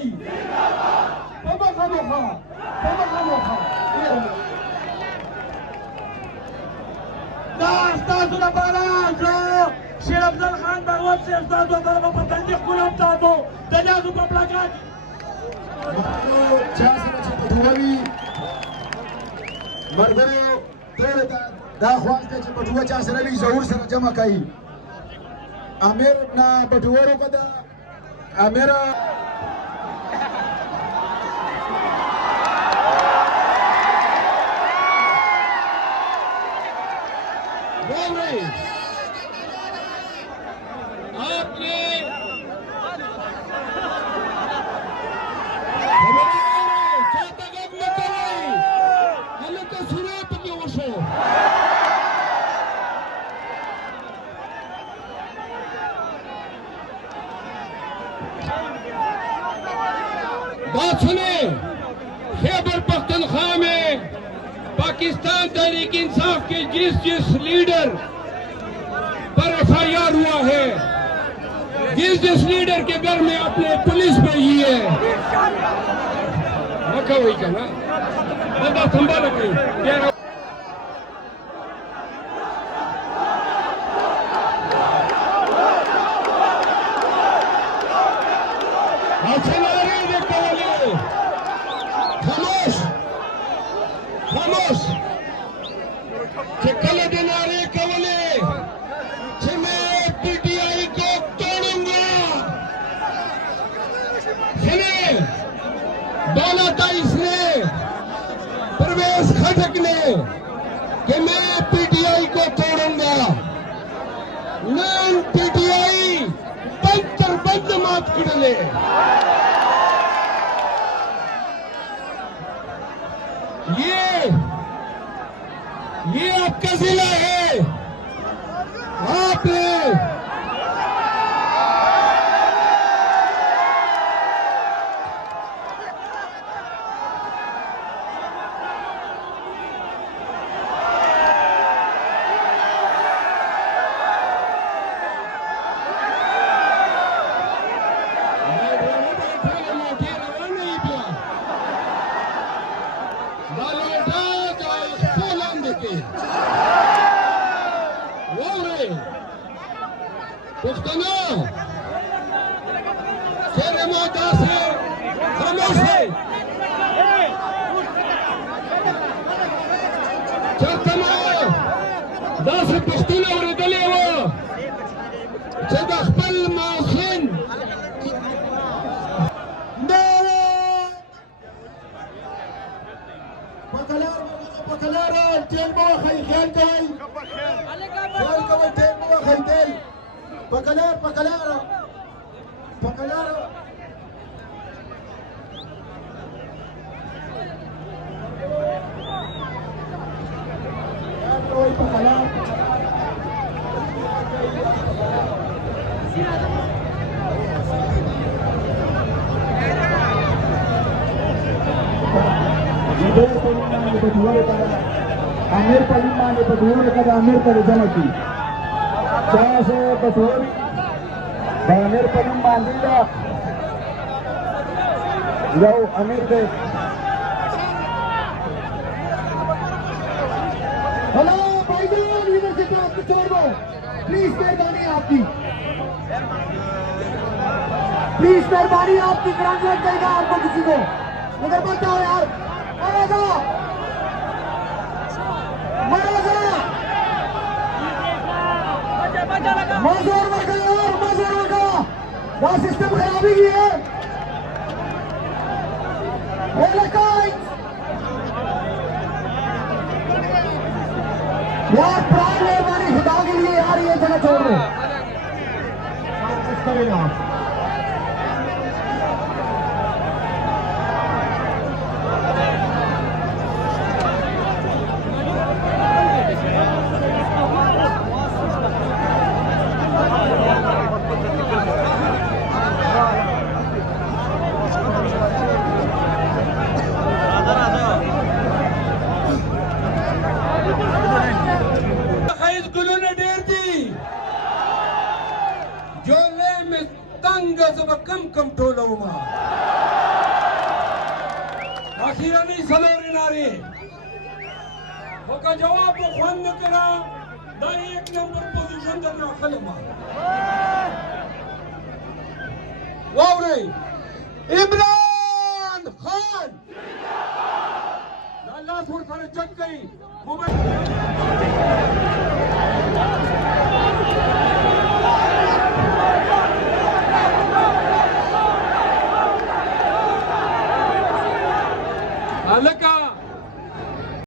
کوي په مخامخه دا ستاسو لپاره شیر افضل خان بغوت صاحب ستاسو لپاره په تصدیق ګلاب تاسو د جازو په پلاکټ چا سره چې پټوي مرګرو ټول دا خواسته چې پټوه چا سره وي ضرور سره جمع کوي امیر نا پټوورو کده امیر बात सुने खैबर पख्तूनख्वा में पाकिस्तान तहरीक इंसाफ के जिस लीडर पर FIR हुआ है, जिस लीडर के घर में आपने पुलिस भेजी है, मक्का वही का ना बंदा संभाल के खामोश कल दिनारे कवले मैं PTI को तोड़ूंगा बोला था इसने परवेज खटक ने कि मैं PTI को तोड़ूंगा नॉन PTI पंचर बंद मात किडले ये आपका जिला है आपने पुख्तनो शेर मोहता से खामोश है चरतमा दास पुख्तनो और दले वो सदखपल मासिन पकलार तेल मो खै खेल कोई खेल को तेल मो खै तेल पकलार आमिर परिमाण पटोरी kada आमिर पर जमा की चाहे से पटोरी आमिर परिमाण दिया जाओ आमिर के हेलो भाईजान इधर से आपको छोड़ दो प्लीज मेहरबानी आपकी ग्राउंड लग जाएगा आपको किसी को इधर मत आओ यार सिस्टम खराबी की है यार प्राण मेहरबानी खुदा के लिए यार ये जगह छोड़ दो करेगा जो ले में तंग जब कम टोलूंगा اخیرا سلوري ناري وکا جواب خوان نکرا دا 1 نمبر پوزیشن در راخل ما واوري عمران خان لا لا ثور سره چک گئی